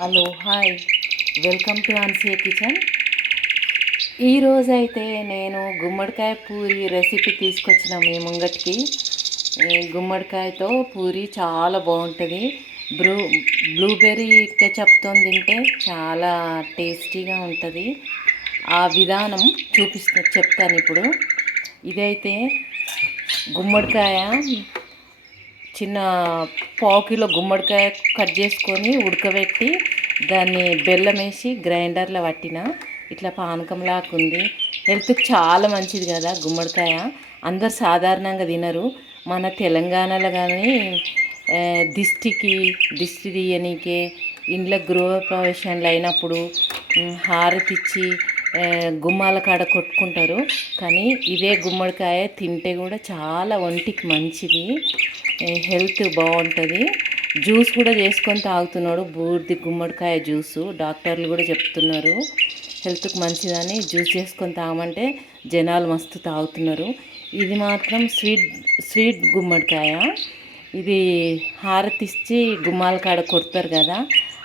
Hello hi, welcome to ఆన్సియా kitchen. ఈరోజైతే నేను గుమ్మడికాయ పూరి రెసిపీ తీసుకొచ్చిన మీ ముంగటికి. ఈ గుమ్మడికాయతో పూరి చాలా బాగుంటుంది. బ్లూబెర్రీ కెచప్తో తింటే చాలా టేస్టీగా ఉంటుంది. ఆ విధానం చెప్తాను ఇప్పుడు. ఇదైతే గుమ్మడికాయ చిన్న పావు కిలో గుమ్మడికాయ కట్ చేసుకొని ఉడకబెట్టి దాన్ని బెల్లం వేసి గ్రైండర్లో పట్టిన ఇట్లా పానకంలాగా ఉంది. హెల్త్కి చాలా మంచిది కదా గుమ్మడికాయ. అందరు సాధారణంగా తినరు. మన తెలంగాణలో కానీ దిష్టి తీయనీకే ఇండ్ల గృహప్రవేశాలు అయినప్పుడు హారతిచ్చి గుమ్మాల కాడ కొట్టుకుంటారు. కానీ ఇదే గుమ్మడికాయ తింటే కూడా చాలా ఒంటికి మంచిది, హెల్త్ బాగుంటుంది. జ్యూస్ కూడా చేసుకొని తాగుతున్నాడు, బూర్ది గుమ్మడికాయ జ్యూసు. డాక్టర్లు కూడా చెప్తున్నారు హెల్త్కి మంచిదని జ్యూస్ చేసుకొని తాగమంటే జనాలు మస్తు తాగుతున్నారు. ఇది మాత్రం స్వీట్ గుమ్మడికాయ. ఇది హారతిచ్చి గుమ్మాల కాడ కొడతారు కదా,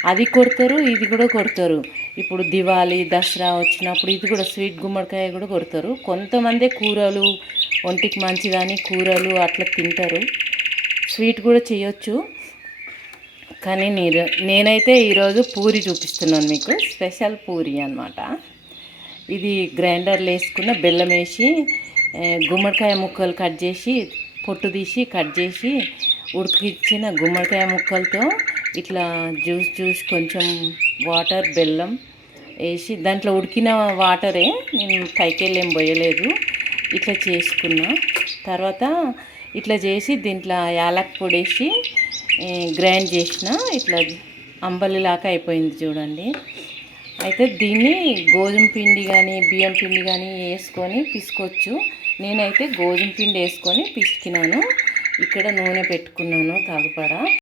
అది కొడతారు, ఇది కూడా కొడతారు. ఇప్పుడు దివాళీ దసరా వచ్చినప్పుడు ఇది కూడా స్వీట్ గుమ్మడికాయ కూడా కొడతారు. కొంతమంది కూరలు ఒంటికి మంచిదని కూరలు అట్లా తింటారు. స్వీట్ కూడా చేయొచ్చు. కానీ నేనైతే ఈరోజు పూరి చూపిస్తున్నాను మీకు, స్పెషల్ పూరి అన్నమాట. ఇది గ్రైండర్లో వేసుకున్న బెల్లం వేసి గుమ్మడికాయ ముక్కలు కట్ చేసి పొట్టు తీసి కట్ చేసి ఉడికిచ్చిన గుమ్మడికాయ ముక్కలతో ఇట్లా జ్యూస్ కొంచెం వాటర్ బెల్లం వేసి దాంట్లో ఉడికిన వాటరే, నేను పైకెళ్ళేం పోయలేదు. ఇట్లా చేసుకున్నా. తర్వాత ఇట్లా చేసి దీంట్లో యాలక్ పొడి వేసి గ్రైండ్ చేసిన ఇట్లా అంబలిలాగా అయిపోయింది చూడండి. అయితే దీన్ని గోధుమ పిండి కానీ బియ్యం పిండి కానీ వేసుకొని పిసుకోవచ్చు. నేనైతే గోధుమ పిండి వేసుకొని పిసికినాను. ఇక్కడ నూనె పెట్టుకున్నాను తగపడ.